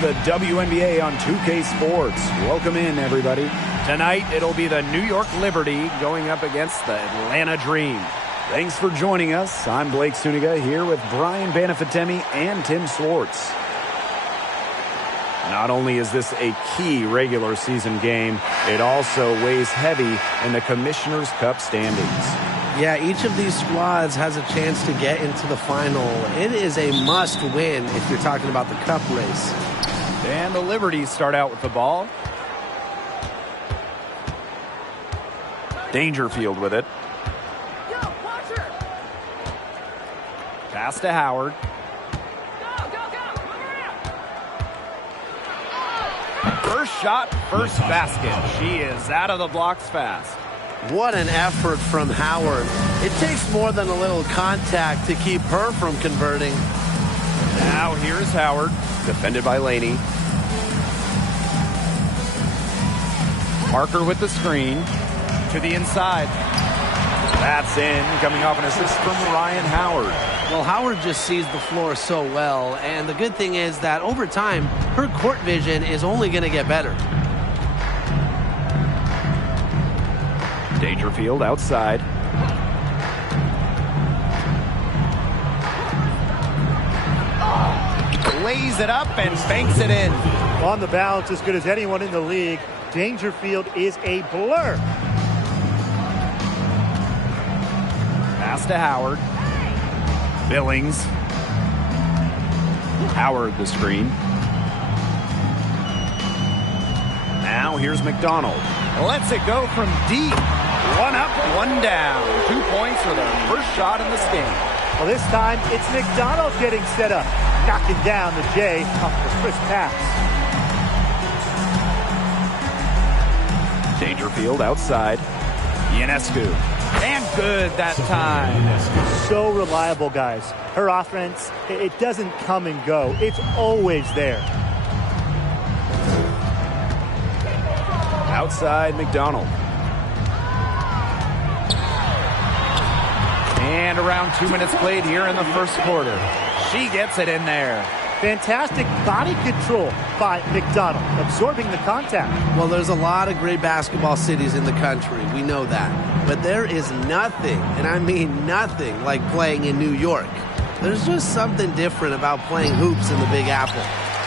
the WNBA on 2K Sports. Welcome in, everybody. Tonight, it'll be the New York Liberty going up against the Atlanta Dream. Thanks for joining us. I'm Blake Suniga here with Brian Banafitemi and Tim Swartz. Not only is this a key regular season game, it also weighs heavy in the Commissioner's Cup standings. Yeah, each of these squads has a chance to get into the final. It is a must-win if you're talking about the cup race. And the Liberties start out with the ball. Dangerfield with it. Pass to Howard. First shot, first basket. She is out of the blocks fast. What an effort from Howard. It takes more than a little contact to keep her from converting. Now here's Howard, defended by Laney. Parker with the screen to the inside. That's in, coming off an assist from Ryan Howard. Well, Howard just sees the floor so well, and the good thing is that over time, her court vision is only going to get better. Dangerfield outside. Lays it up and banks it in. On the bounce, as good as anyone in the league. Dangerfield is a blur. Pass to Howard. Billings. Howard the screen. Now here's McDonald. Lets it go from deep. One up, one down. 2 points for the first shot in this game. Well, this time it's McDonald getting set up. Knocking down the J off the crisp pass. Dangerfield outside. Ionescu. And good that time. So reliable, guys. Her offense, it doesn't come and go. It's always there. Outside McDonald. And around 2 minutes played here in the first quarter. She gets it in there. Fantastic body control by McDonald, absorbing the contact. Well, there's a lot of great basketball cities in the country. We know that. But there is nothing, and I mean nothing, like playing in New York. There's just something different about playing hoops in the Big Apple.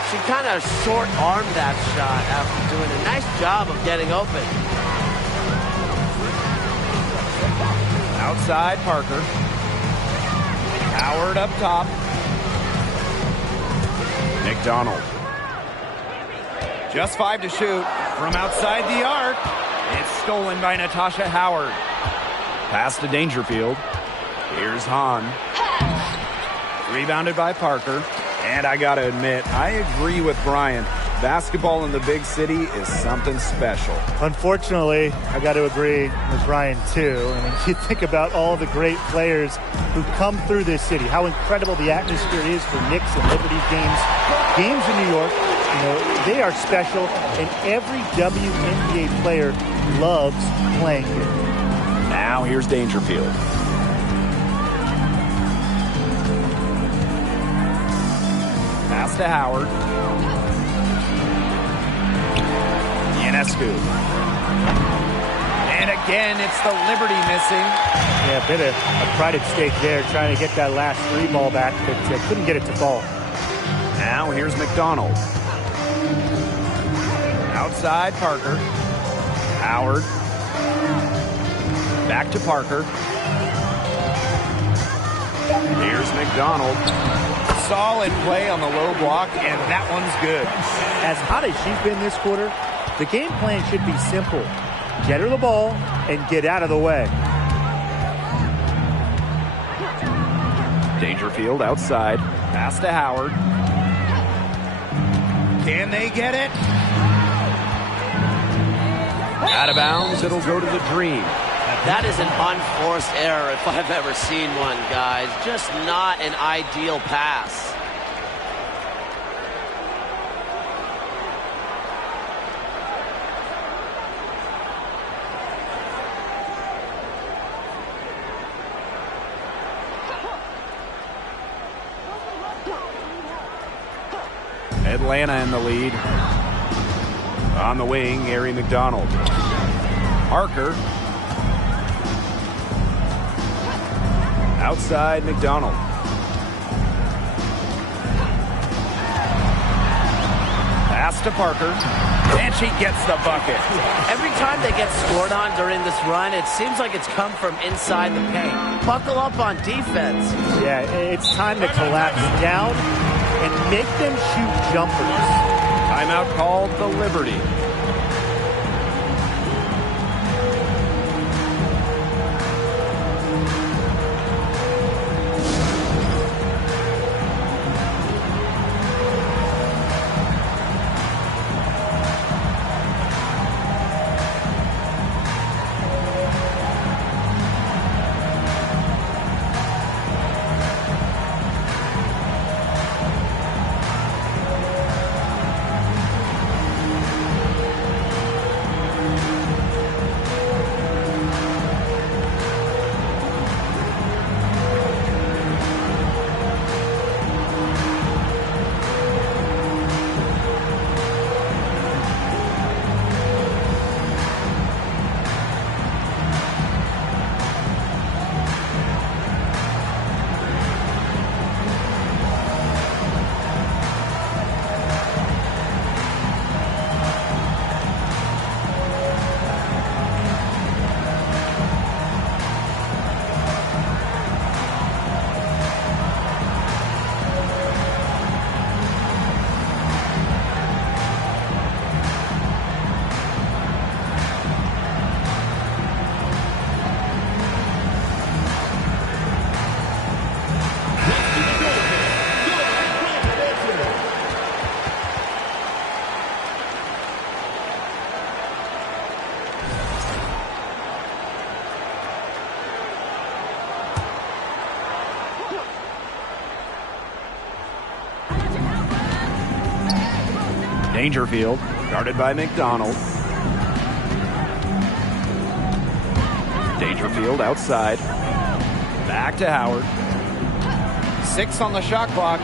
She kind of short-armed that shot after doing a nice job of getting open. Outside Parker. Howard up top. McDonald. Just 5 to shoot from outside the arc. It's stolen by Natasha Howard. Pass to Dangerfield. Here's Hahn. Rebounded by Parker. And I got to admit, I agree with Brian. Basketball in the big city is something special. Unfortunately, I got to agree with Brian, too. I mean, you think about all the great players who come through this city, how incredible the atmosphere is for Knicks and Liberty games. Games in New York, you know, they are special, and every WNBA player loves playing here. Now here's Dangerfield. Pass to Howard. Ionescu. And again, it's the Liberty missing. Yeah, a bit of a pride at stake there, trying to get that last three ball back, but couldn't get it to fall. Now here's McDonald. Outside Parker. Howard. Back to Parker. Here's McDonald. Solid play on the low block, and that one's good. As hot as she's been this quarter, the game plan should be simple. Get her the ball and get out of the way. Dangerfield outside. Pass to Howard. Can they get it? Out of bounds, it'll go to the Dream. That is an unforced error if I've ever seen one, guys. Just not an ideal pass. Atlanta in the lead. On the wing, Gary McDonald. Parker. Outside, McDonald. Pass to Parker. And she gets the bucket. Every time they get scored on during this run, it seems like it's come from inside the paint. Buckle up on defense. Yeah, it's time to collapse down and make them shoot jumpers. Timeout called the Liberty. Dangerfield, guarded by McDonald. Dangerfield outside. Back to Howard. 6 on the shot clock.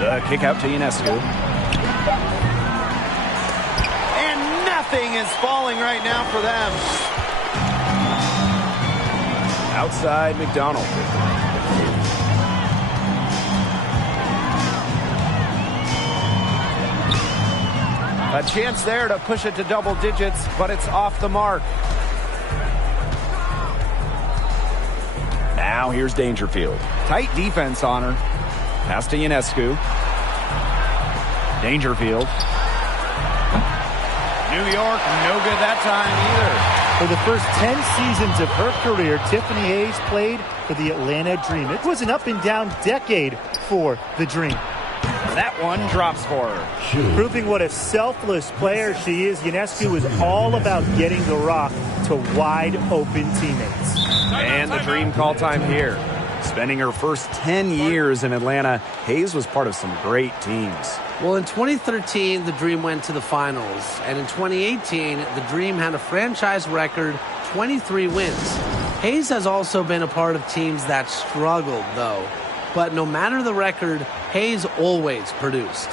The kick out to Ionescu. And nothing is falling right now for them. Outside McDonald. A chance there to push it to double digits, but it's off the mark. Now here's Dangerfield. Tight defense on her. Pass to Ionescu. Dangerfield. New York, no good that time either. For the first 10 seasons of her career, Tiffany Hayes played for the Atlanta Dream. It was an up-and-down decade for the Dream. That one drops for her. Proving what a selfless player she is, Ionescu is all about getting the rock to wide-open teammates. And the Dream call time here. Spending her first 10 years in Atlanta, Hayes was part of some great teams. Well, in 2013, the Dream went to the finals. And in 2018, the Dream had a franchise record 23 wins. Hayes has also been a part of teams that struggled, though. But no matter the record, Hayes always produced.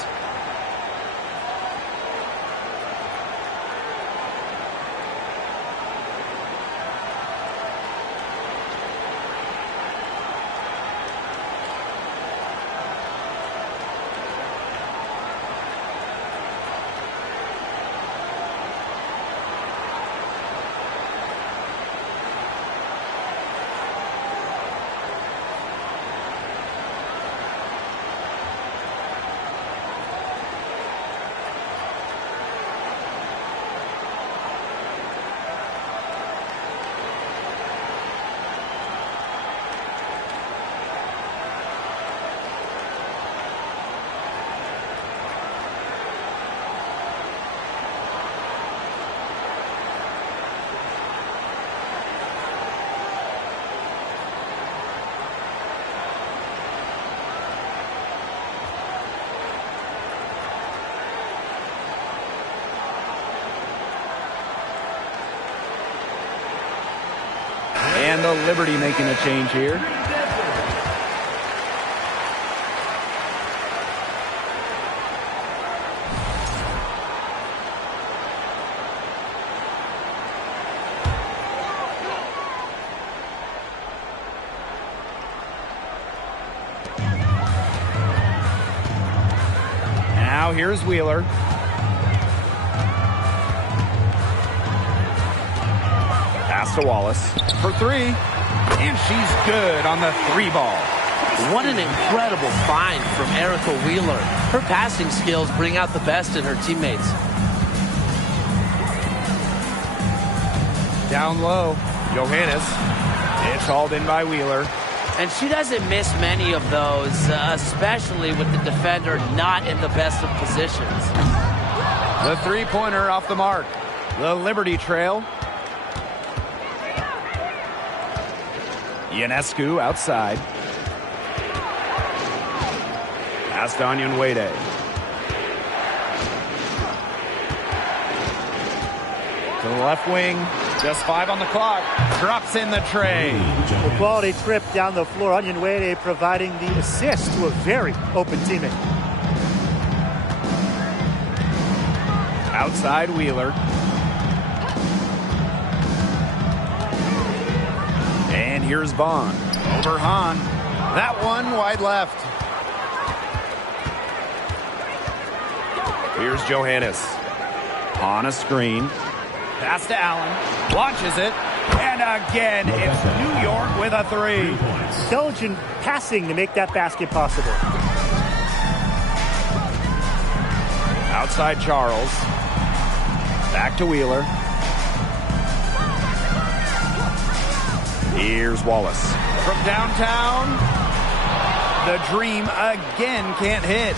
And the Liberty making a change here. Now here's Wheeler. Pass to Wallace for three. And she's good on the three ball. What an incredible find from Erica Wheeler. Her passing skills bring out the best in her teammates. Down low, Johannes. It's hauled in by Wheeler. And she doesn't miss many of those, especially with the defender not in the best of positions. The three-pointer off the mark. The Liberty trail. Ionescu outside. Pass to Onyenwere. To the left wing. Just 5 on the clock. Drops in the tray. A quality trip down the floor. Onyenwere providing the assist to a very open teammate. Outside Wheeler. And here's Bond. Over Hahn. That one wide left. Here's Johannes. On a screen. Pass to Allen. Launches it. And again, it's New York with a three. Intelligent passing to make that basket possible. Outside Charles. Back to Wheeler. Here's Wallace. From downtown. The Dream again can't hit.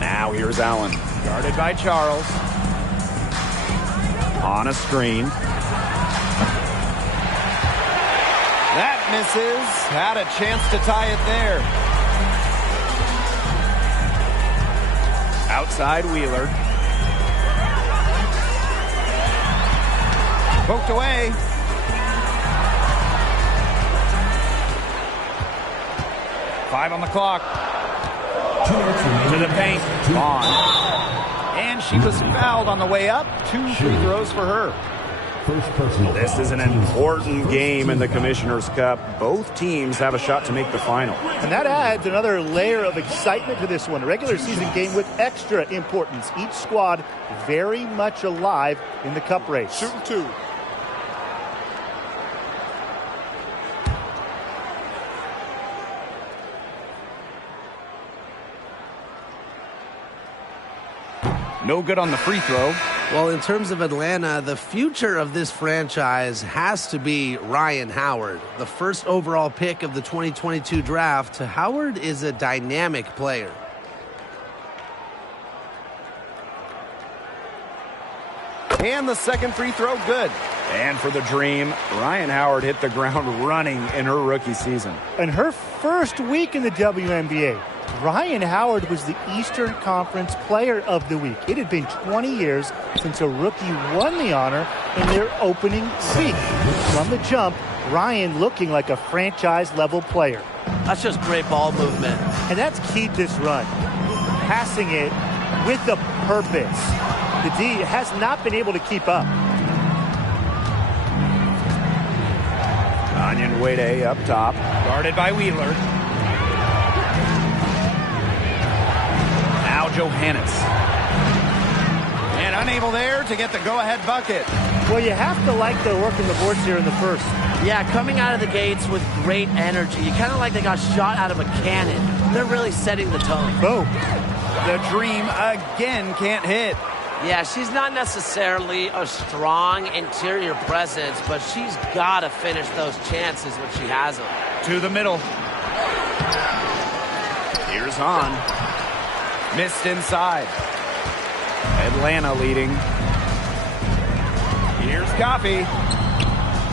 Now here's Allen. Guarded by Charles. On a screen. That misses. Had a chance to tie it there. Outside Wheeler. Poked away. Five on the clock. To the paint. On. And she was fouled on the way up. 2 free throws for her. This is an important game in the Commissioner's Cup. Both teams have a shot to make the final. And that adds another layer of excitement to this one. A regular season game with extra importance. Each squad very much alive in the cup race. Shooting 2. No good on the free throw. Well, in terms of Atlanta, the future of this franchise has to be Ryan Howard, the first overall pick of the 2022 draft. Howard is a dynamic player. And the second free throw, good. And for the Dream, Ryan Howard hit the ground running in her rookie season. In her first week in the WNBA, Ryan Howard was the Eastern Conference Player of the Week. It had been 20 years since a rookie won the honor in their opening week. From the jump, Ryan looking like a franchise-level player. That's just great ball movement. And that's key to this run. Passing it with a purpose. The D has not been able to keep up. Onyenwere up top. Guarded by Wheeler. Now Johannes. And unable there to get the go-ahead bucket. Well, you have to like their work in the boards here in the first. Yeah, coming out of the gates with great energy. You kind of like they got shot out of a cannon. They're really setting the tone. Boom. The Dream again can't hit. Yeah, she's not necessarily a strong interior presence, but she's got to finish those chances when she has them. To the middle. Here's Hahn. Missed inside. Atlanta leading. Here's Coffey.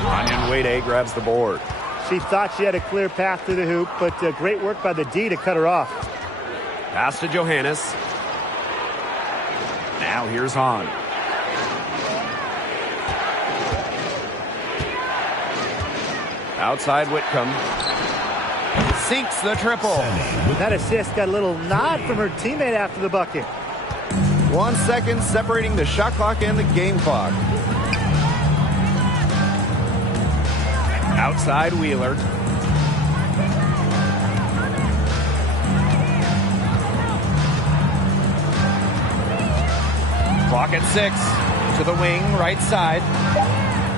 Onyenwere grabs the board. She thought she had a clear path to the hoop, but great work by the D to cut her off. Pass to Johannes. Now here's Hahn. Outside Whitcomb. Sinks the triple. That assist got a little nod from her teammate after the bucket. 1 second separating the shot clock and the game clock. Outside Wheeler. Clock at 6. To the wing, right side.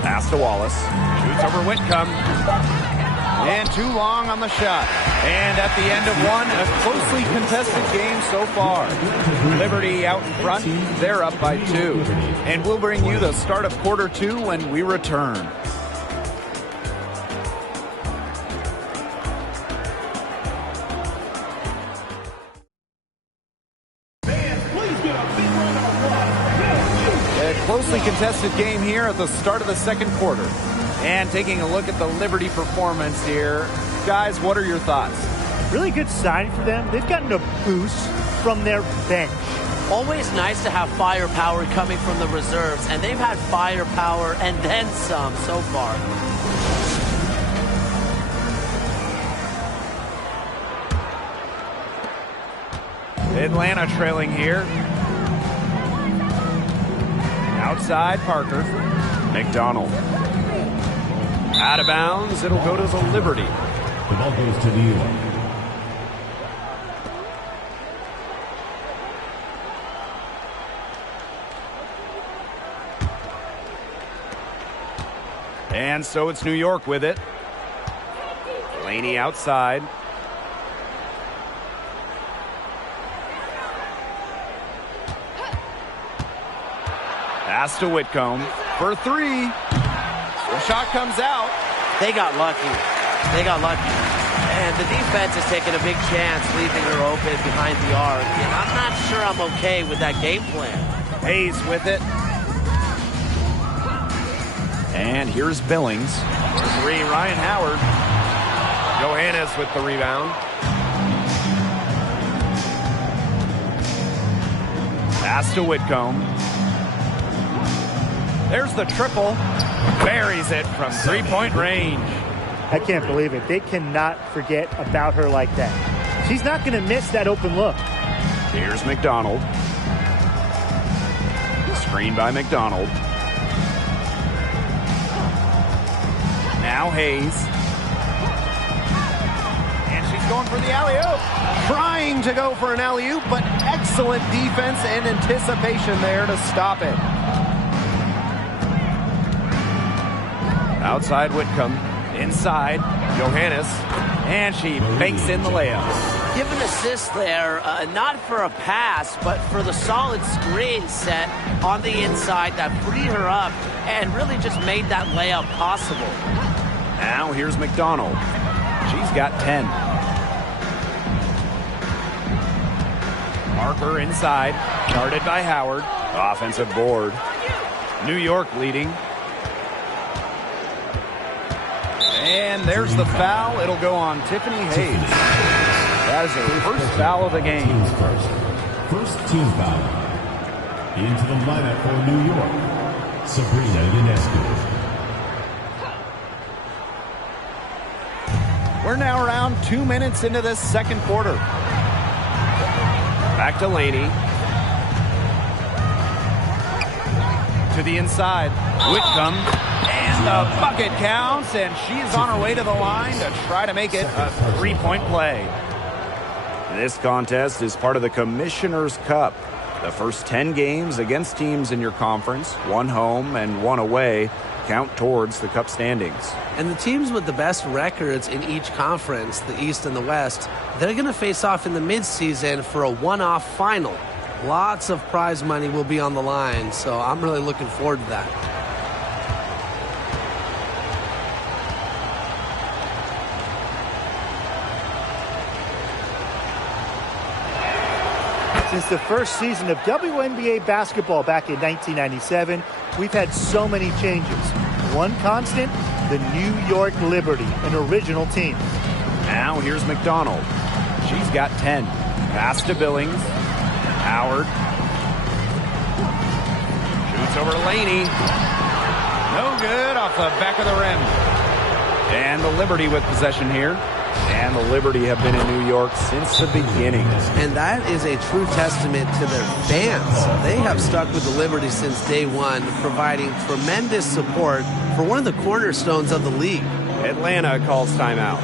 Pass to Wallace. Shoots over Whitcomb. And too long on the shot. And at the end of one, a closely contested game so far. Liberty out in front. They're up by 2. And we'll bring you the start of quarter 2 when we return. Closely contested game here at the start of the second quarter. And taking a look at the Liberty performance here. Guys, what are your thoughts? Really good sign for them. They've gotten a boost from their bench. Always nice to have firepower coming from the reserves, and they've had firepower and then some so far. Atlanta trailing here. Outside, Parker. McDonald. Out of bounds. It'll go to the Liberty. The ball goes to New York. And so it's New York with it. Laney outside. Pass to Whitcomb for 3. The shot comes out. They got lucky. They got lucky. And the defense is taking a big chance, leaving her open behind the arc. And I'm not sure I'm okay with that game plan. Hayes with it. And here's Billings. For 3, Ryan Howard. Johannes with the rebound. Pass to Whitcomb. There's the triple. Buries it from 3-point range. I can't believe it. They cannot forget about her like that. She's not going to miss that open look. Here's McDonald. Screen by McDonald. Now Hayes. And she's going for the alley-oop. Trying to go for an alley-oop, but excellent defense and anticipation there to stop it. Outside Whitcomb. Inside Johannes. And she banks in the layup. Give an assist there, not for a pass, but for the solid screen set on the inside that freed her up and really just made that layup possible. Now here's McDonald. She's got 10. Parker inside. Guarded by Howard. Offensive board. New York leading. And there's the foul. It'll go on Tiffany Hayes. That is her first foul of the game. First team foul. Into the lineup for New York, Sabrina Ionescu. We're now around 2 minutes into this second quarter. Back to Laney. To the inside. Whitcomb. And the bucket counts, and she is on her way to the line to try to make it a 3-point play. This contest is part of the Commissioner's Cup. The first 10 games against teams in your conference, 1 home and 1 away, count towards the Cup standings. And the teams with the best records in each conference, the East and the West, they're going to face off in the midseason for a one-off final. Lots of prize money will be on the line, so I'm really looking forward to that. Since the first season of WNBA basketball back in 1997, we've had so many changes. One constant, the New York Liberty, an original team. Now here's McDonald. She's got 10. Pass to Billings. Howard. Shoots over to Laney. No good, off the back of the rim. And the Liberty with possession here. And the Liberty have been in New York since the beginning. And that is a true testament to their fans. They have stuck with the Liberty since day one, providing tremendous support for one of the cornerstones of the league. Atlanta calls timeout.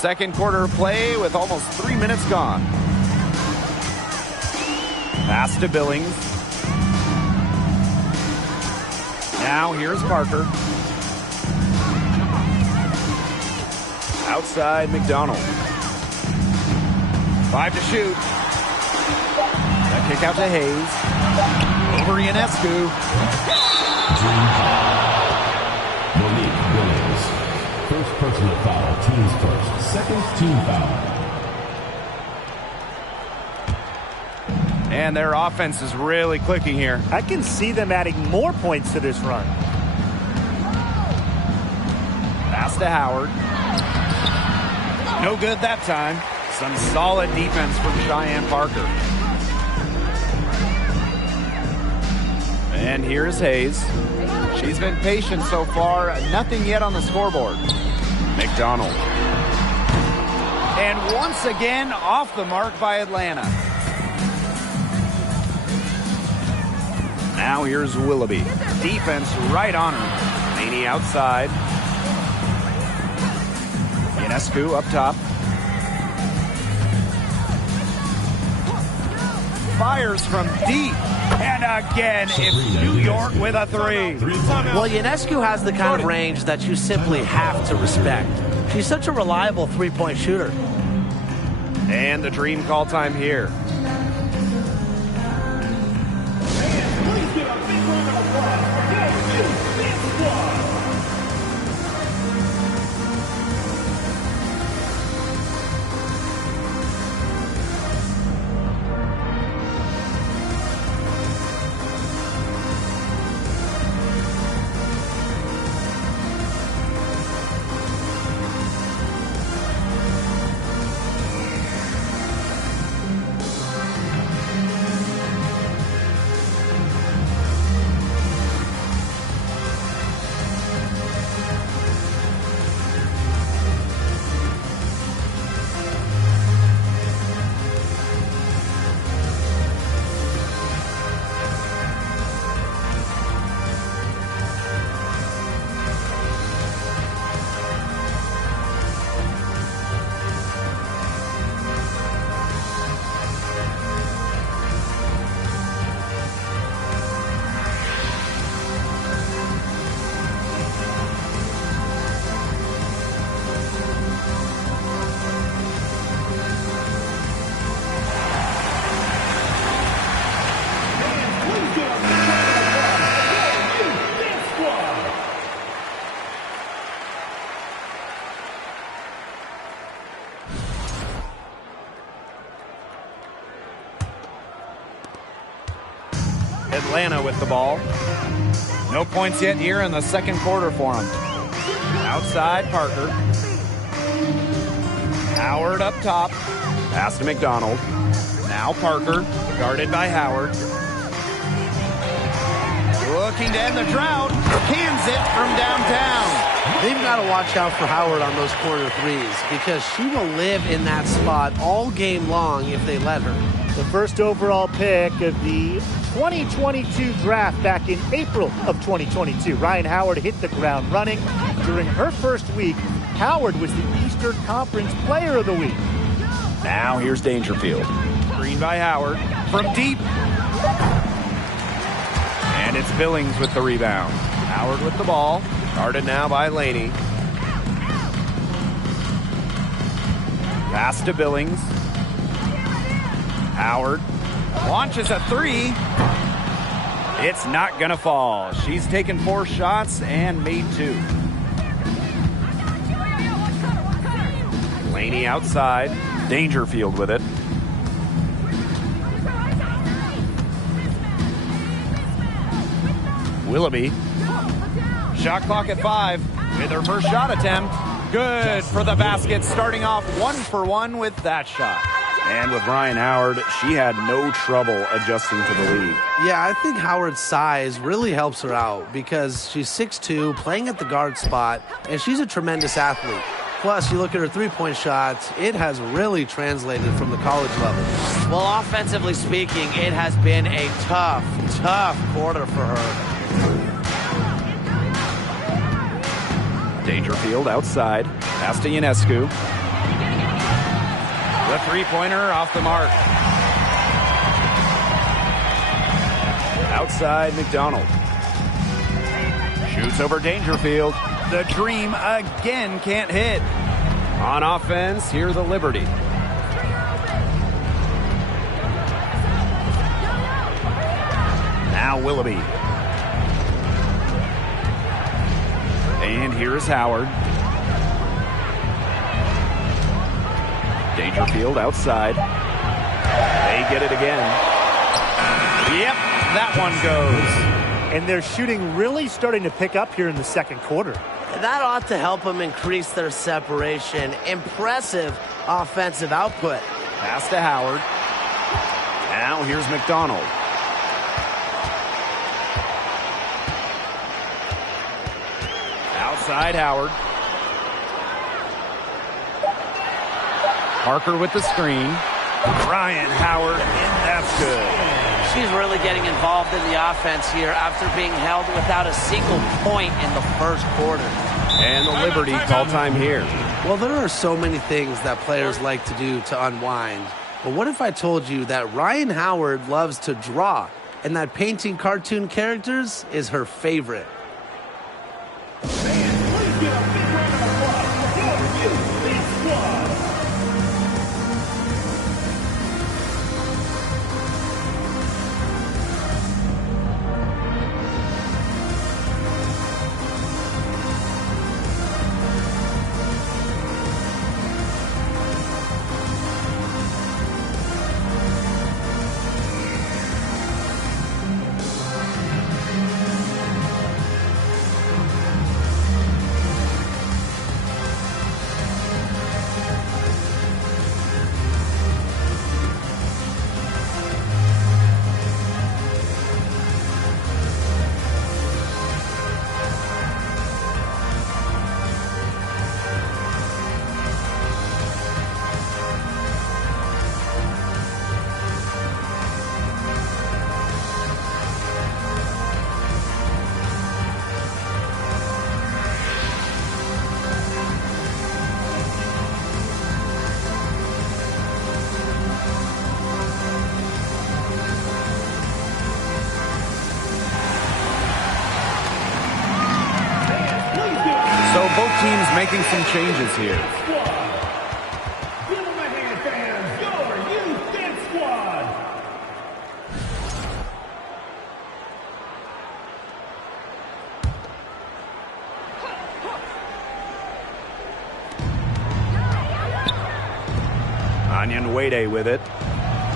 Second quarter play with almost 3 minutes gone. Pass to Billings. Now here's Parker. Outside McDonald. 5 to shoot. That kick out to Hayes. Over Ionescu. Monique Billings. First personal foul, team's first. Second team foul. And their offense is really clicking here. I can see them adding more points to this run. Pass to Howard. No good that time. Some solid defense from Cheyenne Parker. And here's Hayes. She's been patient so far. Nothing yet on the scoreboard. McDonald. And once again, off the mark by Atlanta. Now here's Willoughby. Defense right on her. Laney outside. Ionescu up top. Fires from deep. And again, it's New York with a three. Well, Ionescu has the kind of range that you simply have to respect. She's such a reliable three-point shooter. And the Dream call time here. Atlanta with the ball. No points yet here in the second quarter for them. Outside Parker. Howard up top. Pass to McDonald. Now Parker, guarded by Howard. Looking to end the drought. Cans it from downtown. They've got to watch out for Howard on those corner threes because she will live in that spot all game long if they let her. The first overall pick of the 2022 draft back in April of 2022. Ryan Howard hit the ground running. During her first week, Howard was the Eastern Conference Player of the Week. Now here's Dangerfield. Screen by Howard from deep. And it's Billings with the rebound. Howard with the ball. Guarded now by Laney. Pass to Billings. Howard launches a three. It's not going to fall. She's taken 4 shots and made 2. Laney outside. Dangerfield with it. Willoughby. Shot clock at 5 with her first shot attempt. Good for the basket, starting off 1 for 1 with that shot. And with Ryan Howard, she had no trouble adjusting to the lead. Yeah, I think Howard's size really helps her out because she's 6'2", playing at the guard spot, and she's a tremendous athlete. Plus, you look at her three-point shots, it has really translated from the college level. Well, offensively speaking, it has been a tough quarter for her. Dangerfield outside. Pass to Ionescu. The three-pointer off the mark. Outside McDonald. Shoots over Dangerfield. The Dream again can't hit. On offense, here the Liberty. Now Willoughby. And here's Howard. Dangerfield outside. They get it again. Yep, that one goes. And their shooting really starting to pick up here in the second quarter. That ought to help them increase their separation. Impressive offensive output. Pass to Howard. Now here's McDonald. Outside Howard. Parker with the screen. Ryan Howard, and that's good. She's really getting involved in the offense here after being held without a single point in the first quarter. And the Liberty call time here. Well, there are so many things that players like to do to unwind. But what if I told you that Ryan Howard loves to draw and that painting cartoon characters is her favorite? So both teams making some changes here. Give them a hand, fans. Your youth dance squad. Onion Wade with it.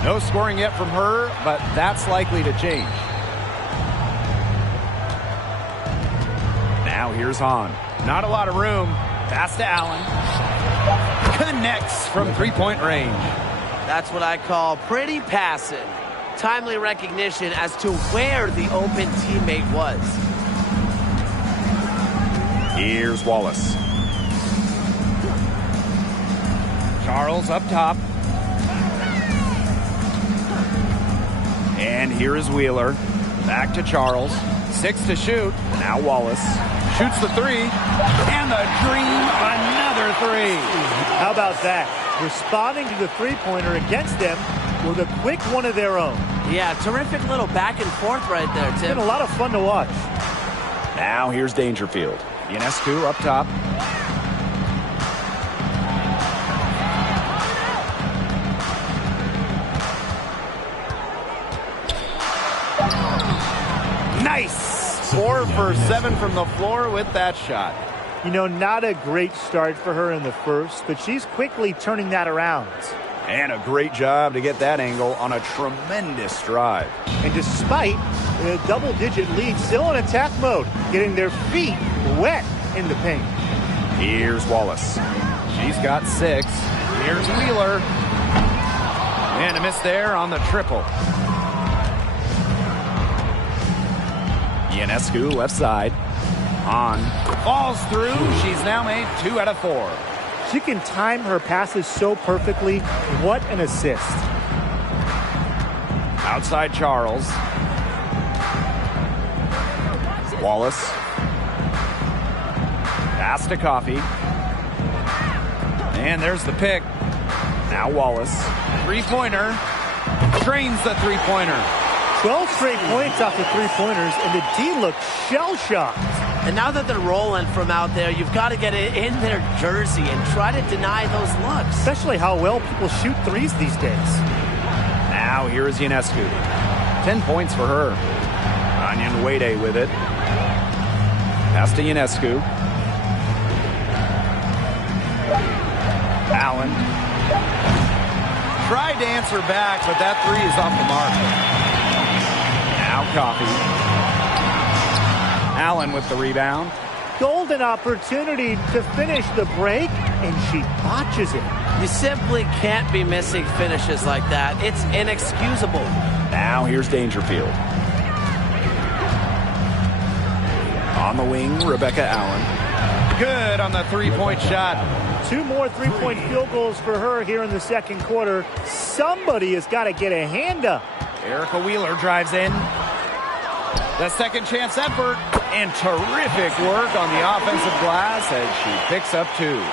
No scoring yet from her, but that's likely to change. Now here's Hahn. Not a lot of room. Pass to Allen. Connects from three-point range. That's what I call pretty passing. Timely recognition as to where the open teammate was. Here's Wallace. Charles up top. And here is Wheeler. Back to Charles. 6 to shoot. Now Wallace. Shoots the three. And the Dream, another three. How about that? Responding to the three-pointer against them with a quick one of their own. Yeah, terrific little back and forth right there, It's Tim. been a lot of fun to watch. Now here's Dangerfield. Ionescu up top. Nice! 4 for 7 from the floor with that shot. You know, not a great start for her in the first, but she's quickly turning that around. And a great job to get that angle on a tremendous drive. And despite the double-digit lead, still in attack mode, getting their feet wet in the paint. Here's Wallace. She's got 6. Here's Wheeler. And a miss there on the triple. Ionescu left side. On. Falls through. She's now made 2 out of 4. She can time her passes so perfectly. What an assist. Outside Charles. Wallace. Pass to Coffey. And there's the pick. Now Wallace. Three-pointer. Drains the three-pointer. 12 straight points off the three-pointers, and the D looks shell-shocked. And now that they're rolling from out there, you've got to get it in their jersey and try to deny those looks. Especially how well people shoot threes these days. Now here is Ionescu. 10 points for her. Anyan Wade with it. Pass to Ionescu. Allen. Tried to answer back, but that three is off the mark. Now Coffey. Allen with the rebound. Golden opportunity to finish the break, and she botches it. You simply can't be missing finishes like that. It's inexcusable. Now here's Dangerfield. On the wing, Rebecca Allen. Good on the three-point shot. 2 more three-point field goals for her here in the second quarter. Somebody has got to get a hand up. Erica Wheeler drives in. The second chance effort and terrific work on the offensive glass as she picks up 2.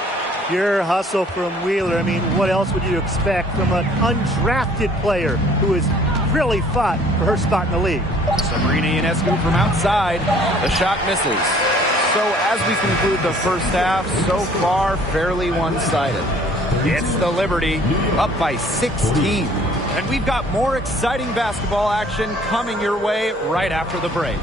Pure hustle from Wheeler. I mean, what else would you expect from an undrafted player who has really fought for her spot in the league? Sabrina Ionescu from outside. The shot misses. So as we conclude the first half, so far fairly one-sided. It's the Liberty up by 16. And we've got more exciting basketball action coming your way right after the break.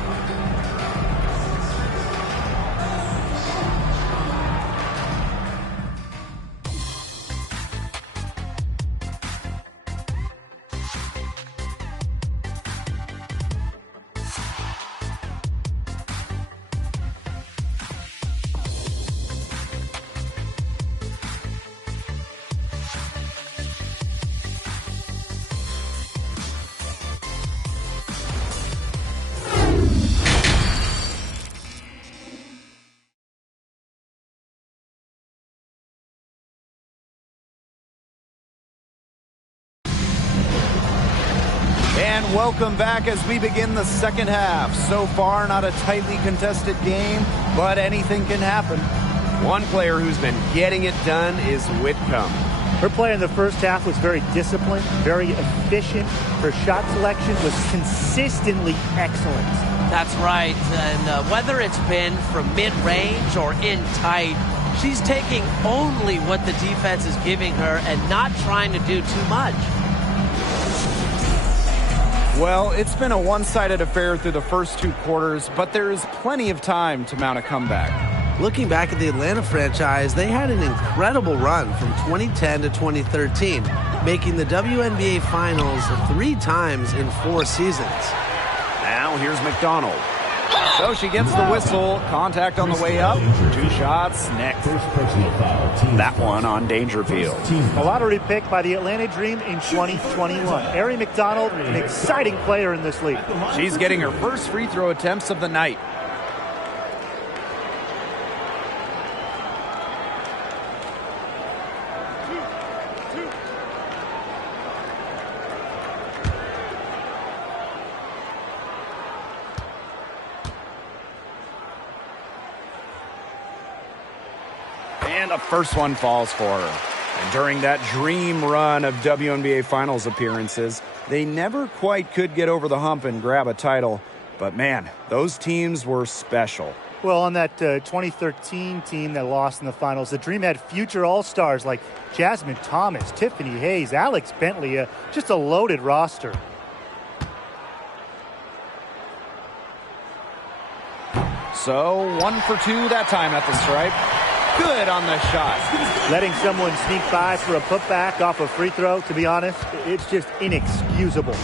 And welcome back as we begin the second half. So far, not a tightly contested game, but anything can happen. One player who's been getting it done is Whitcomb. Her play in the first half was very disciplined, very efficient. Her shot selection was consistently excellent. That's right. And whether it's been from mid-range or in tight, she's taking only what the defense is giving her and not trying to do too much. Well, it's been a one-sided affair through the first 2 quarters, but there is plenty of time to mount a comeback. Looking back at the Atlanta franchise, they had an incredible run from 2010 to 2013, making the WNBA Finals 3 times in 4 seasons. Now here's McDonald. So she gets the whistle. Contact on the way up. 2 shots next. That one on Dangerfield. A lottery pick by the Atlanta Dream in 2021. Ari McDonald, an exciting player in this league. She's getting her first free throw attempts of the night. And the first one falls for her. And during that dream run of WNBA Finals appearances, they never quite could get over the hump and grab a title. But man, those teams were special. Well, on that 2013 team that lost in the finals, the Dream had future All-Stars like Jasmine Thomas, Tiffany Hayes, Alex Bentley, just a loaded roster. So 1 for 2 that time at the stripe. Good on the shot. Letting someone sneak by for a putback off a free throw, to be honest, it's just inexcusable.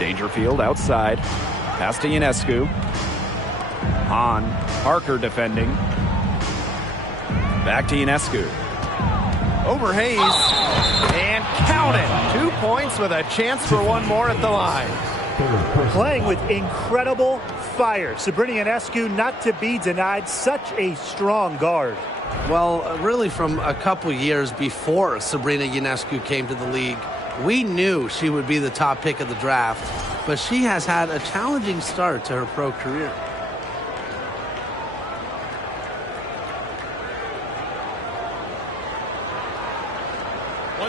Dangerfield outside. Pass to Ionescu. Hahn. Parker defending. Back to Ionescu. Over Hayes. And count it. 2 points with a chance for one more at the line. Playing with incredible fire. Sabrina Ionescu not to be denied. Such a strong guard. Well, really from a couple years before Sabrina Ionescu came to the league, we knew she would be the top pick of the draft, but she has had a challenging start to her pro career.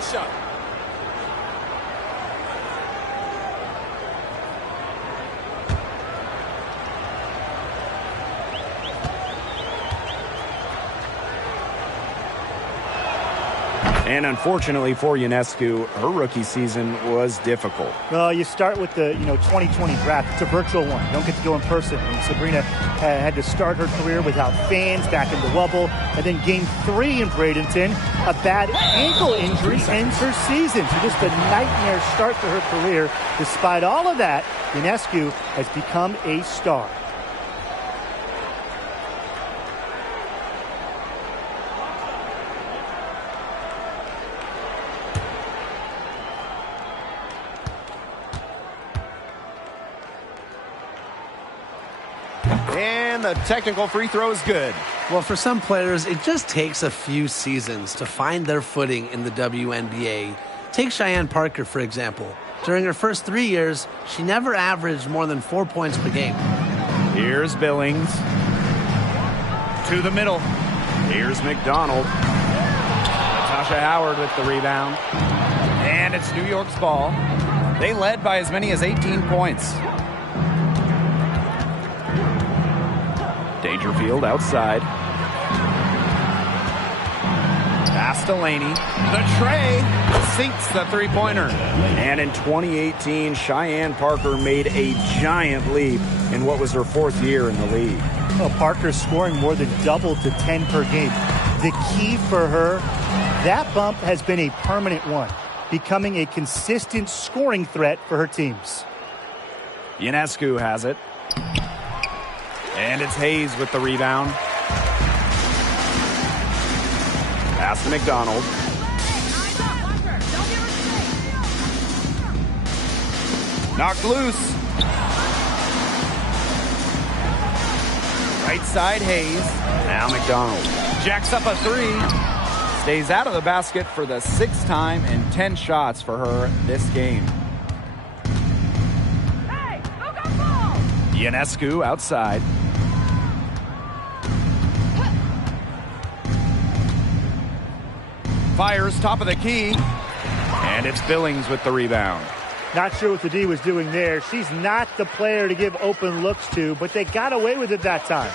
One shot. And unfortunately for Ionescu, her rookie season was difficult. Well, you start with the 2020 draft. It's a virtual one. You don't get to go in person. And Sabrina had to start her career without fans back in the Wubble. And then game 3 in Bradenton, a bad ankle injury ends her season. So just a nightmare start to her career. Despite all of that, Ionescu has become a star. And the technical free throw is good. Well, for some players, it just takes a few seasons to find their footing in the WNBA. Take Cheyenne Parker, for example. During her first 3 years, she never averaged more than 4 points per game. Here's Billings. To the middle. Here's McDonald. Natasha Howard with the rebound. And it's New York's ball. They led by as many as 18 points. Dangerfield outside. Pass to Laney. The tray sinks the three-pointer. And in 2018, Cheyenne Parker made a giant leap in what was her 4th year in the league. Well, Parker scoring more than double to 10 per game. The key for her, that bump has been a permanent one, becoming a consistent scoring threat for her teams. Ionescu has it. And it's Hayes with the rebound. Pass to McDonald. Knocked loose. Right side, Hayes. Now McDonald. Jacks up a 3. Stays out of the basket for the 6th time and 10 shots for her this game. Ionescu outside. Fires top of the key. And it's Billings with the rebound. Not sure what the D was doing there. She's not the player to give open looks to, but they got away with it that time.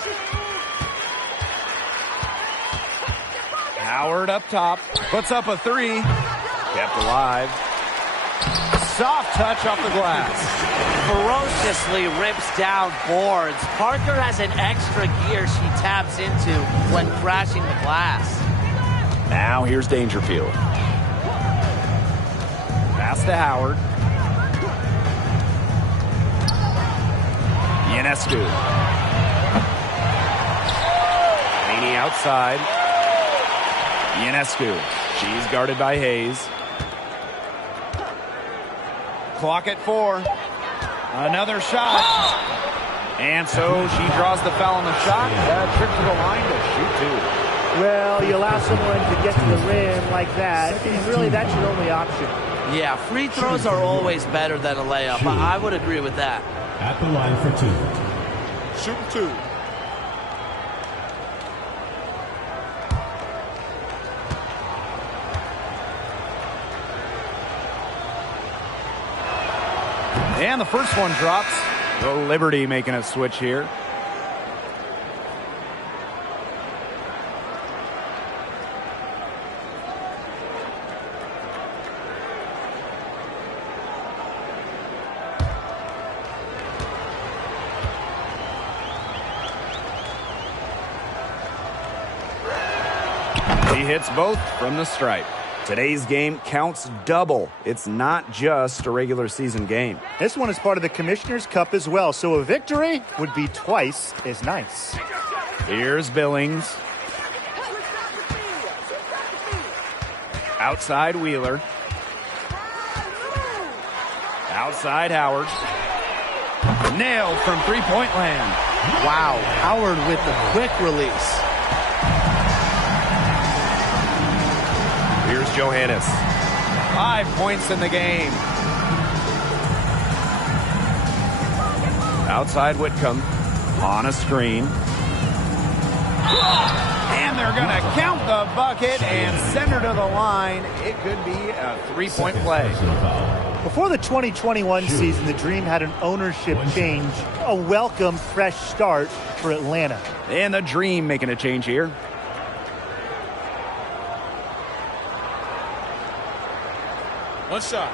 Howard up top. Puts up a 3. Kept alive. Soft touch off the glass. Ferociously rips down boards. Parker has an extra gear she taps into when crashing the glass. Now here's Dangerfield. Pass to Howard. Ionescu. Laney outside. Ionescu. She's guarded by Hayes. Clock at 4. Another shot. And so she draws the foul on the shot. Trip to the line to shoot 2. Well, you allow someone to get to the rim like that, and really that's your only option. Yeah, free throws are always better than a layup. I would agree with that. At the line for 2. Shooting 2. And the first one drops. The Liberty making a switch here. He hits both from the stripe. Today's game counts double. It's not just a regular season game. This one is part of the Commissioner's Cup as well, so a victory would be twice as nice. Here's Billings. Outside Wheeler. Outside Howard. Nailed from three-point land. Wow, Howard with the quick release. Here's Johannes. 5 points in the game. Outside Whitcomb on a screen. And they're going to count the bucket and send her to the line. It could be a three-point play. Before the 2021 season, the Dream had an ownership change, a welcome fresh start for Atlanta. And the Dream making a change here. One shot.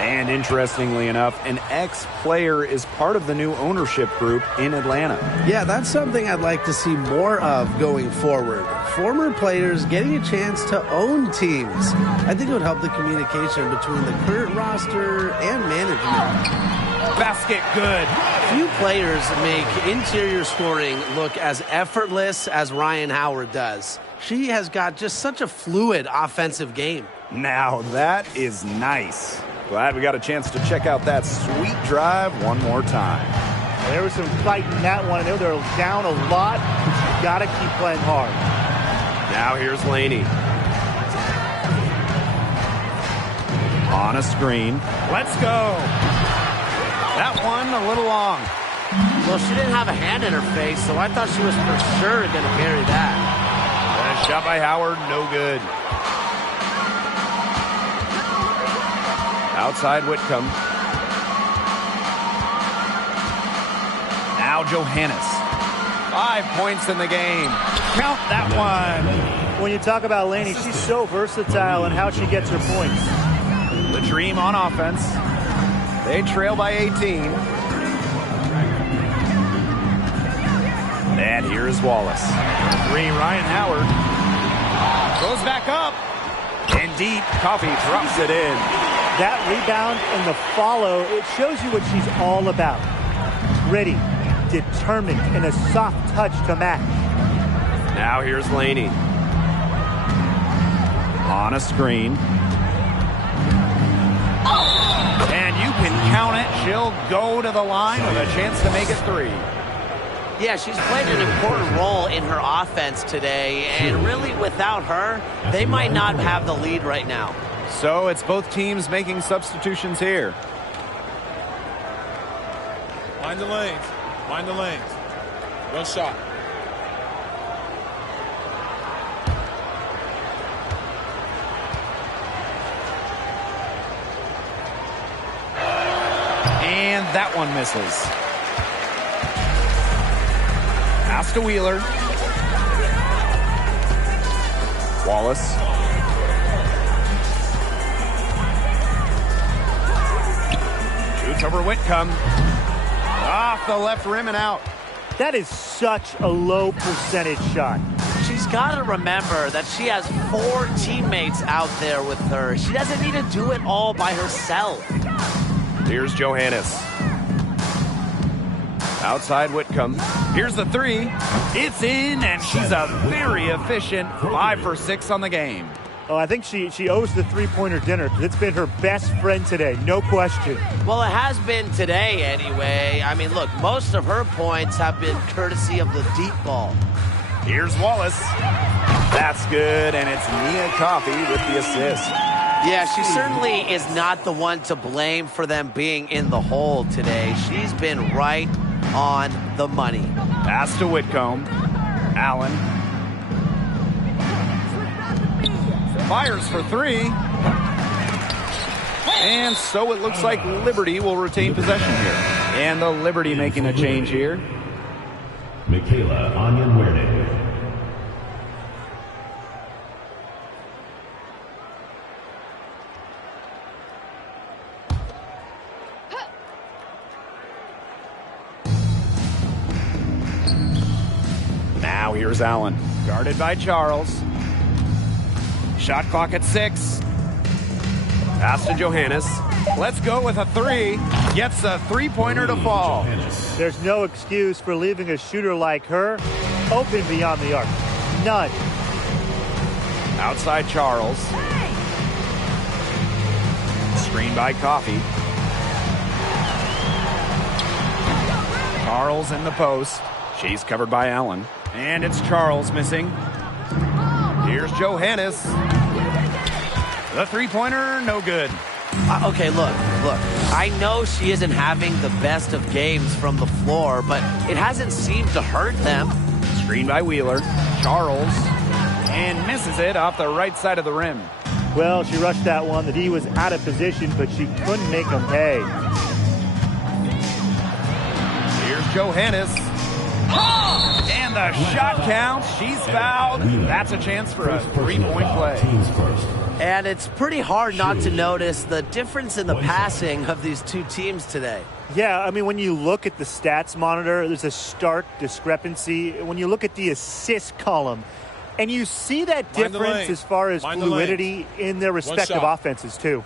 And interestingly enough, an ex-player is part of the new ownership group in Atlanta. Yeah, that's something I'd like to see more of going forward. Former players getting a chance to own teams. I think it would help the communication between the current roster and management. Basket good. Few players make interior scoring look as effortless as Ryan Howard does. She has got just such a fluid offensive game. Now that is nice. Glad we got a chance to check out that sweet drive one more time. There was some fight in that one. I know they're down a lot, but you got to keep playing hard. Now here's Laney. On a screen. Let's go. That one a little long. Well, she didn't have a hand in her face, so I thought she was for sure going to carry that. And a shot by Howard, no good. Outside Whitcomb. Now Johannes. 5 points in the game. Count that one. When you talk about Laney, she's so versatile in how she gets her points. The Dream on offense. They trail by 18. And here's Wallace. Three, Ryan Howard. Goes back up. And deep, Coffee drops it in. That rebound and the follow, it shows you what she's all about. Gritty, determined, and a soft touch to match. Now here's Laney. On a screen. And you can count it. She'll go to the line with a chance to make it three. Yeah, she's played an important role in her offense today, and really without her, they might not have the lead right now. So it's both teams making substitutions here. Mind the lanes. Mind the lanes. One shot. And that one misses. Pass to Wheeler. Wallace. Shoots over Whitcomb. Off the left rim and out. That is such a low percentage shot. She's got to remember that she has 4 teammates out there with her. She doesn't need to do it all by herself. Here's Johannes. Outside Whitcomb. Here's the three. It's in, and she's a very efficient 5 for 6 on the game. Oh, I think she owes the three-pointer dinner. It's been her best friend today, no question. Well, it has been today anyway. I mean, look, most of her points have been courtesy of the deep ball. Here's Wallace. That's good, and it's Nia Coffey with the assist. Yeah, she certainly is not the one to blame for them being in the hole today. She's been right on the money. Pass to Whitcomb. Allen. Fires for 3. And so it looks like Liberty will retain possession here. And the Liberty making a change here. Michaela Onyenwerde. Now here's Allen. Guarded by Charles. Shot clock at 6. Pass to Johannes. Let's go with a 3. Gets a three-pointer to fall. There's no excuse for leaving a shooter like her open beyond the arc. None. Outside Charles. Screen by Coffey. Charles in the post. She's covered by Allen. And it's Charles missing. Here's Johannes. The three-pointer, no good. Okay, look. I know she isn't having the best of games from the floor, but it hasn't seemed to hurt them. Screen by Wheeler. Charles. And misses it off the right side of the rim. Well, she rushed that one. The D was out of position, but she couldn't make them pay. Here's Johannes. And the shot counts. She's fouled. That's a chance for a three-point play. And it's pretty hard not to notice the difference in the passing of these two teams today. Yeah, I mean, when you look at the stats monitor, there's a stark discrepancy. When you look at the assist column, and you see that difference as far as fluidity in their respective offenses, too.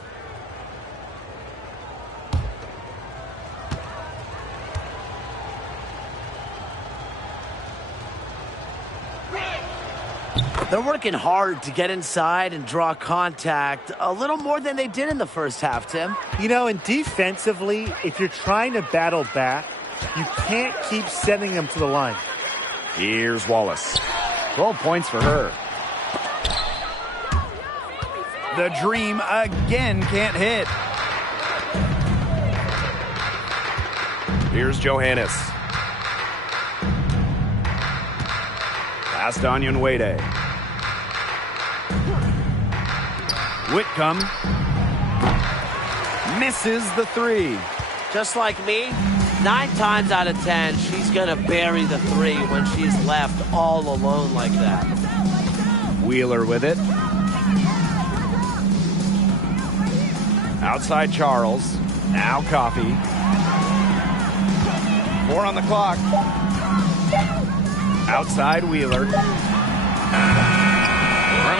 They're working hard to get inside and draw contact a little more than they did in the first half, Tim. You know, and defensively, if you're trying to battle back, you can't keep sending them to the line. Here's Wallace. 12 points for her. The Dream again can't hit. Here's Johannes. Pass to Onyenwere. Whitcomb misses the three. Just like me, 9 times out of 10, she's going to bury the three when she's left all alone like that. Wheeler with it. Outside Charles. Now Coffey. 4 on the clock. Outside Wheeler. From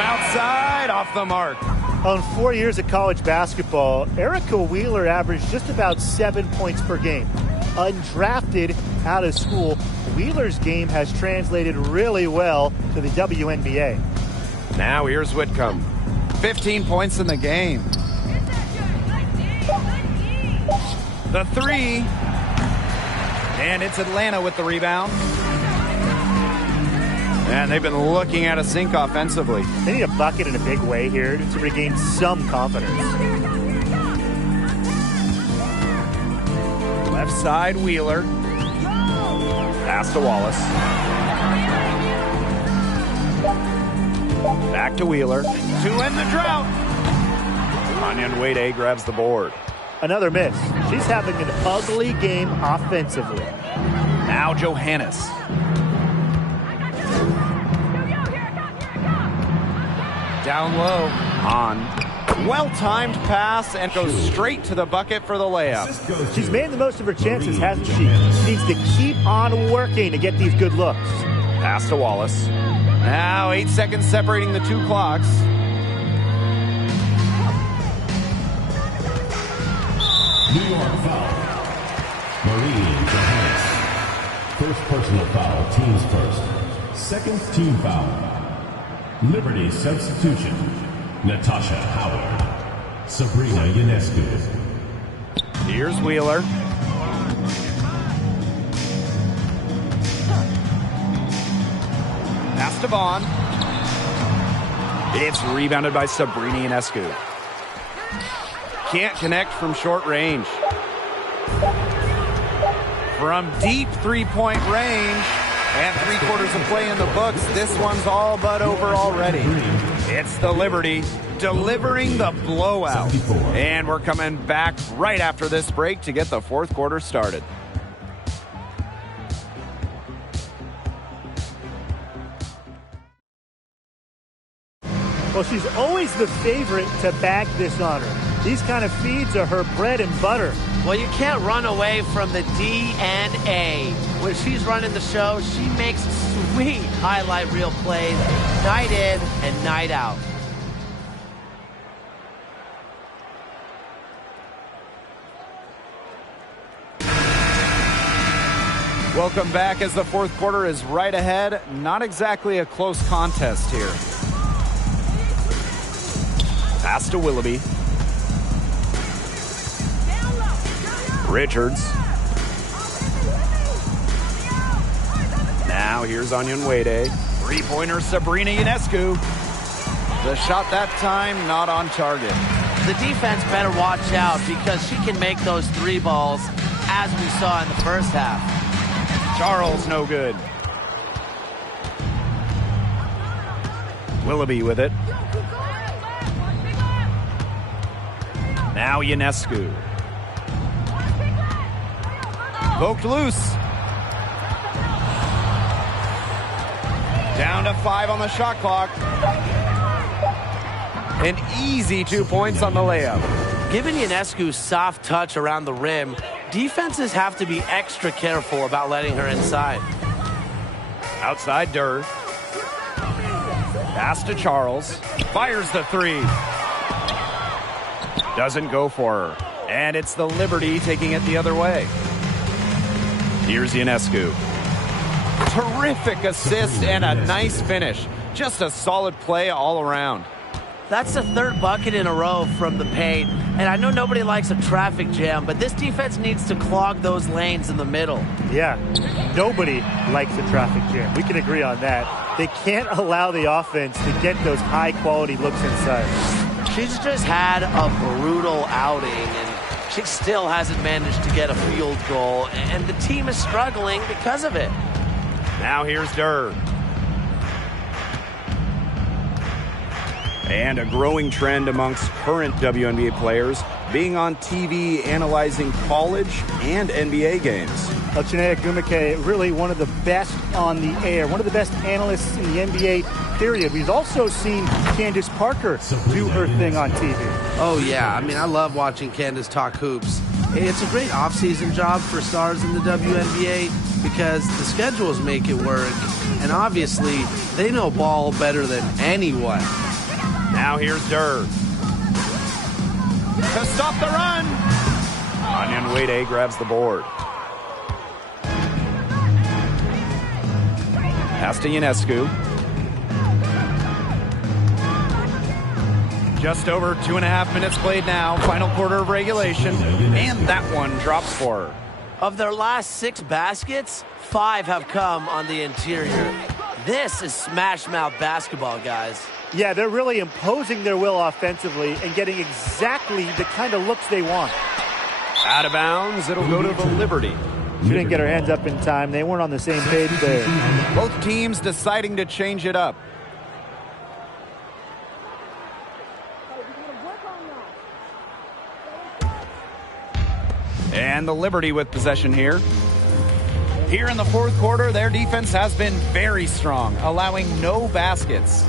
outside, off the mark. On 4 years of college basketball, Erica Wheeler averaged just about 7 points per game. Undrafted out of school, Wheeler's game has translated really well to the WNBA. Now here's Whitcomb. 15 points in the game. The three. And it's Atlanta with the rebound. And they've been looking at a sink offensively. They need a bucket in a big way here to regain some confidence. Left side, Wheeler. Pass to Wallace. Back to Wheeler. To end the drought. Onyenwere grabs the board. Another miss. She's having an ugly game offensively. Now Johannes. Down low. On. Well-timed pass and goes straight to the bucket for the layup. She's made the most of her chances, hasn't she? She needs to keep on working to get these good looks. Pass to Wallace. Now 8 seconds separating the two clocks. New York foul. Marie Johannes. First personal foul, team's first. Second team foul. Liberty substitution. Natasha Howard. Sabrina Ionescu. Here's Wheeler. Pass to Vaughn. It's rebounded by Sabrina Ionescu. Can't connect from short range. From deep three-point range and 3/4 of play in the books, this one's all but over already. It's the Liberty delivering the blowout. And we're coming back right after this break to get the fourth quarter started. Well, she's always the favorite to bag this honor. These kind of feeds are her bread and butter. Well, you can't run away from the DNA. When she's running the show, she makes sweet highlight reel plays night in and night out. Welcome back as the fourth quarter is right ahead. Not exactly a close contest here. Pass to Willoughby. Richards. Now here's Onyenwere. Three-pointer Sabrina Ionescu. The shot that time, not on target. The defense better watch out because she can make those 3 balls as we saw in the first half. Charles, no good. Willoughby with it. Now Ionescu. Poked loose. Down to 5 on the shot clock. An easy 2 points on the layup. Given Ionescu's soft touch around the rim, defenses have to be extra careful about letting her inside. Outside Durr. Pass to Charles. Fires the 3. Doesn't go for her. And it's the Liberty taking it the other way. Here's Ionescu. Terrific assist and a nice finish. Just a solid play all around. That's the 3rd bucket in a row from the paint. And I know nobody likes a traffic jam, but this defense needs to clog those lanes in the middle. Yeah, nobody likes a traffic jam. We can agree on that. They can't allow the offense to get those high-quality looks inside. She's just had a brutal outing, and she still hasn't managed to get a field goal, and the team is struggling because of it. Now here's Durr. And a growing trend amongst current WNBA players being on TV analyzing college and NBA games. Chinea Gumake, really one of the best on the air, one of the best analysts in the NBA, period. We've also seen Candace Parker do her thing on TV. Oh, yeah. I mean, I love watching Candace talk hoops. It's a great off-season job for stars in the WNBA because the schedules make it work. And obviously, they know ball better than anyone. Now here's Durr. To stop the run. Onion Wade grabs the board. Pass to Ionescu. Just over 2.5 minutes played now. Final quarter of regulation. And that one drops for her. Of their last 6 baskets, 5 have come on the interior. This is smash mouth basketball, guys. Yeah, they're really imposing their will offensively and getting exactly the kind of looks they want. Out of bounds, it'll go to the Liberty. She didn't get her hands up in time. They weren't on the same page there. Both teams deciding to change it up. And the Liberty with possession here. Here in the 4th quarter, their defense has been very strong, allowing no baskets.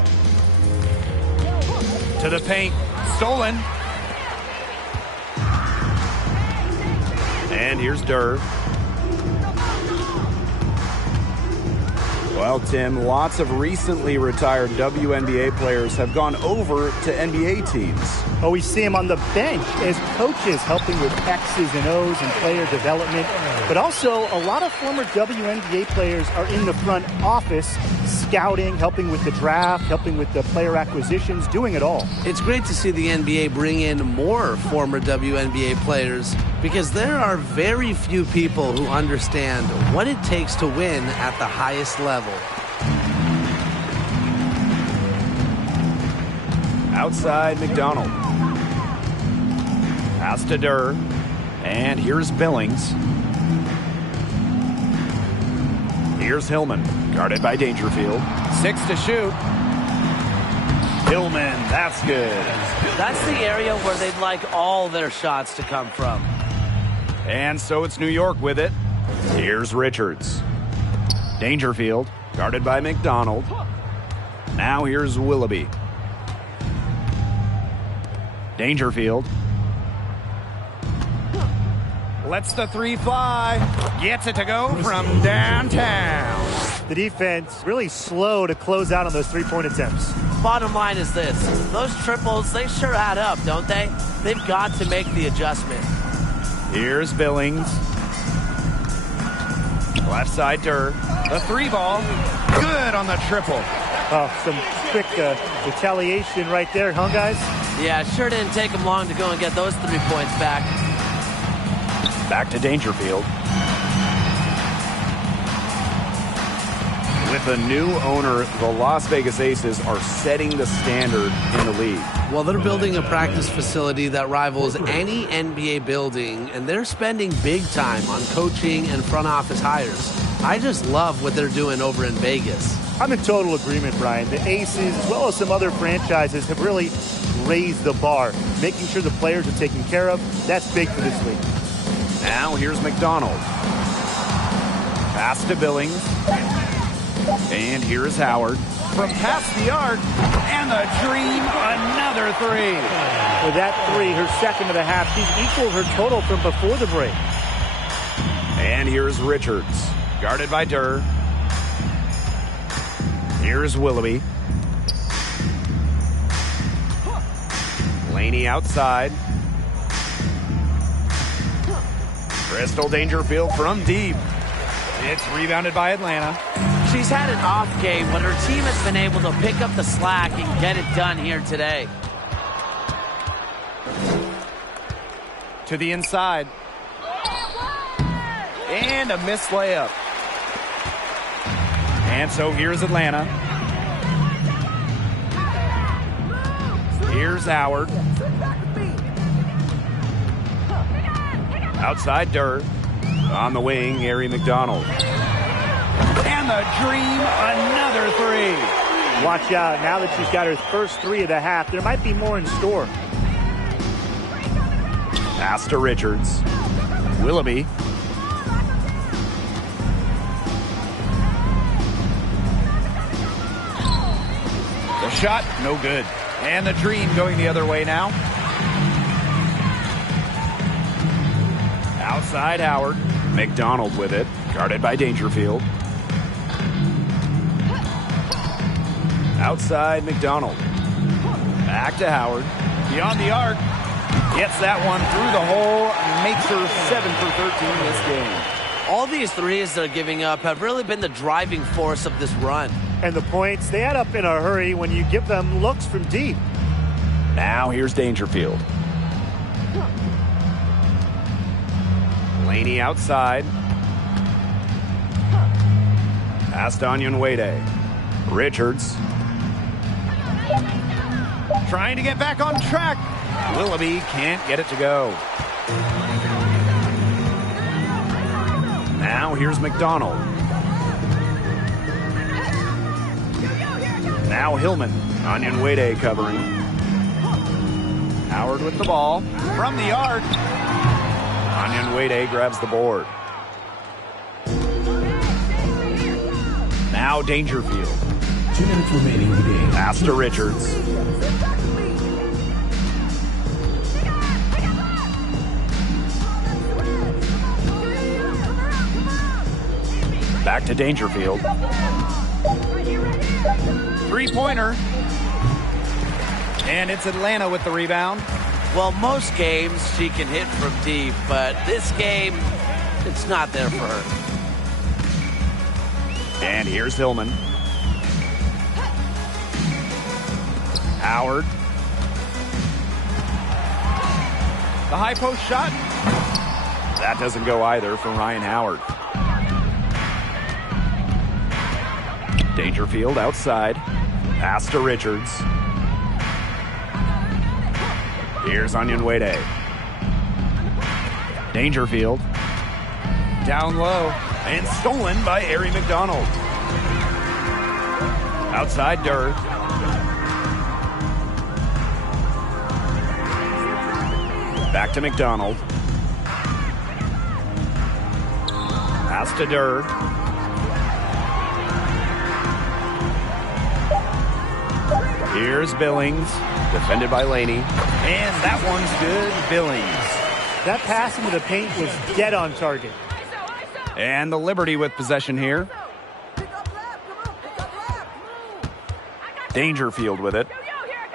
To the paint, stolen. And here's Durr. Well, Tim, lots of recently retired WNBA players have gone over to NBA teams. Oh, we see them on the bench as coaches helping with X's and O's and player development. But also, a lot of former WNBA players are in the front office, scouting, helping with the draft, helping with the player acquisitions, doing it all. It's great to see the NBA bring in more former WNBA players because there are very few people who understand what it takes to win at the highest level. Outside McDonald. Pass to Durr. And here's Billings. Here's Hillman, guarded by Dangerfield. 6 to shoot. Hillman, that's good. That's the area where they'd like all their shots to come from. And so it's New York with it. Here's Richards. Dangerfield, guarded by McDonald. Now here's Willoughby. Dangerfield. Lets the 3 fly. Gets it to go from downtown. The defense really slow to close out on those 3-point attempts. Bottom line is this. Those triples, they sure add up, don't they? They've got to make the adjustment. Here's Billings. Left side Durr. The 3 ball. Good on the triple. Oh, some quick retaliation right there, huh, guys? Yeah, it sure didn't take them long to go and get those 3 points back. Back to Dangerfield. With a new owner, the Las Vegas Aces are setting the standard in the league. Well, they're building a practice facility that rivals any NBA building, and they're spending big time on coaching and front office hires. I just love what they're doing over in Vegas. I'm in total agreement, Brian. The Aces, as well as some other franchises, have really raised the bar, making sure the players are taken care of. That's big for this league. Now here's McDonald. Pass to Billings. And here's Howard from past the arc, and the dream, another three. With that three, her second of the half, she's equaled her total from before the break. And here's Richards, guarded by Durr. Here's Willoughby. Laney outside. Crystal Dangerfield from deep. It's rebounded by Atlanta. She's had an off game, but her team has been able to pick up the slack and get it done here today. To the inside. And a missed layup. And so here's Atlanta. Here's Howard. Outside Durr. On the wing, Harry McDonald. And the dream, another three. Watch out. Now that she's got her first three of the half, there might be more in store. Pass to Richards. Willoughby. The shot, no good. And the dream going the other way now. Outside Howard. McDonald with it. Guarded by Dangerfield. Outside McDonald. Back to Howard. Beyond the arc. Gets that one through the hole. Makes her 7 for 13 this game. All these threes they're giving up have really been the driving force of this run. And the points, they add up in a hurry when you give them looks from deep. Now here's Dangerfield. Laney outside. Pass to Onyenwere. Richards. Trying to get back on track. Willoughby can't get it to go. Now here's McDonald. Now Hillman. Onyenwere covering. Howard with the ball. From the arc. Onyenwere grabs the board. Now Dangerfield. 2 minutes remaining in the game. Pass to Richards. Back to Dangerfield. Three-pointer. And it's Atlanta with the rebound. Well, most games she can hit from deep, but this game, it's not there for her. And here's Hillman. Howard. The high post shot. That doesn't go either for Ryan Howard. Dangerfield outside. Pass to Richards. Here's Onyenwere. Dangerfield. Down low. And stolen by Harry McDonald. Outside Durr. Back to McDonald. Pass to Durr. Here's Billings. Defended by Laney. And that one's good. Billings. That pass into the paint was dead on target. And the Liberty with possession here. Dangerfield with it.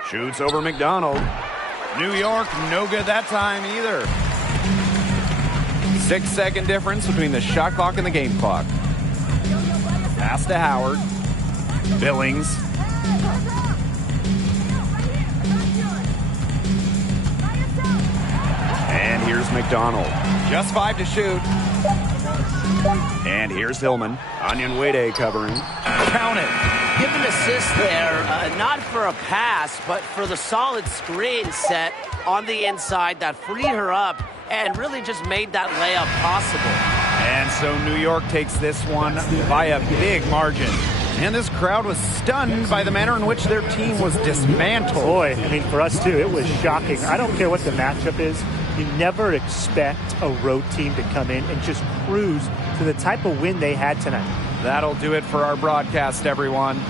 Shoots over McDonald. New York, no good that time either. 6-second difference between the shot clock and the game clock. Pass to Howard. Billings. And here's McDonald. Just 5 to shoot. And here's Hillman. Onyenwere covering. Count it. Give an assist there, not for a pass, but for the solid screen set on the inside that freed her up and really just made that layup possible. And so New York takes this one by a big margin. And this crowd was stunned by the manner in which their team was dismantled. Boy, I mean, for us too, it was shocking. I don't care what the matchup is. You never expect a road team to come in and just cruise to the type of win they had tonight. That'll do it for our broadcast, everyone.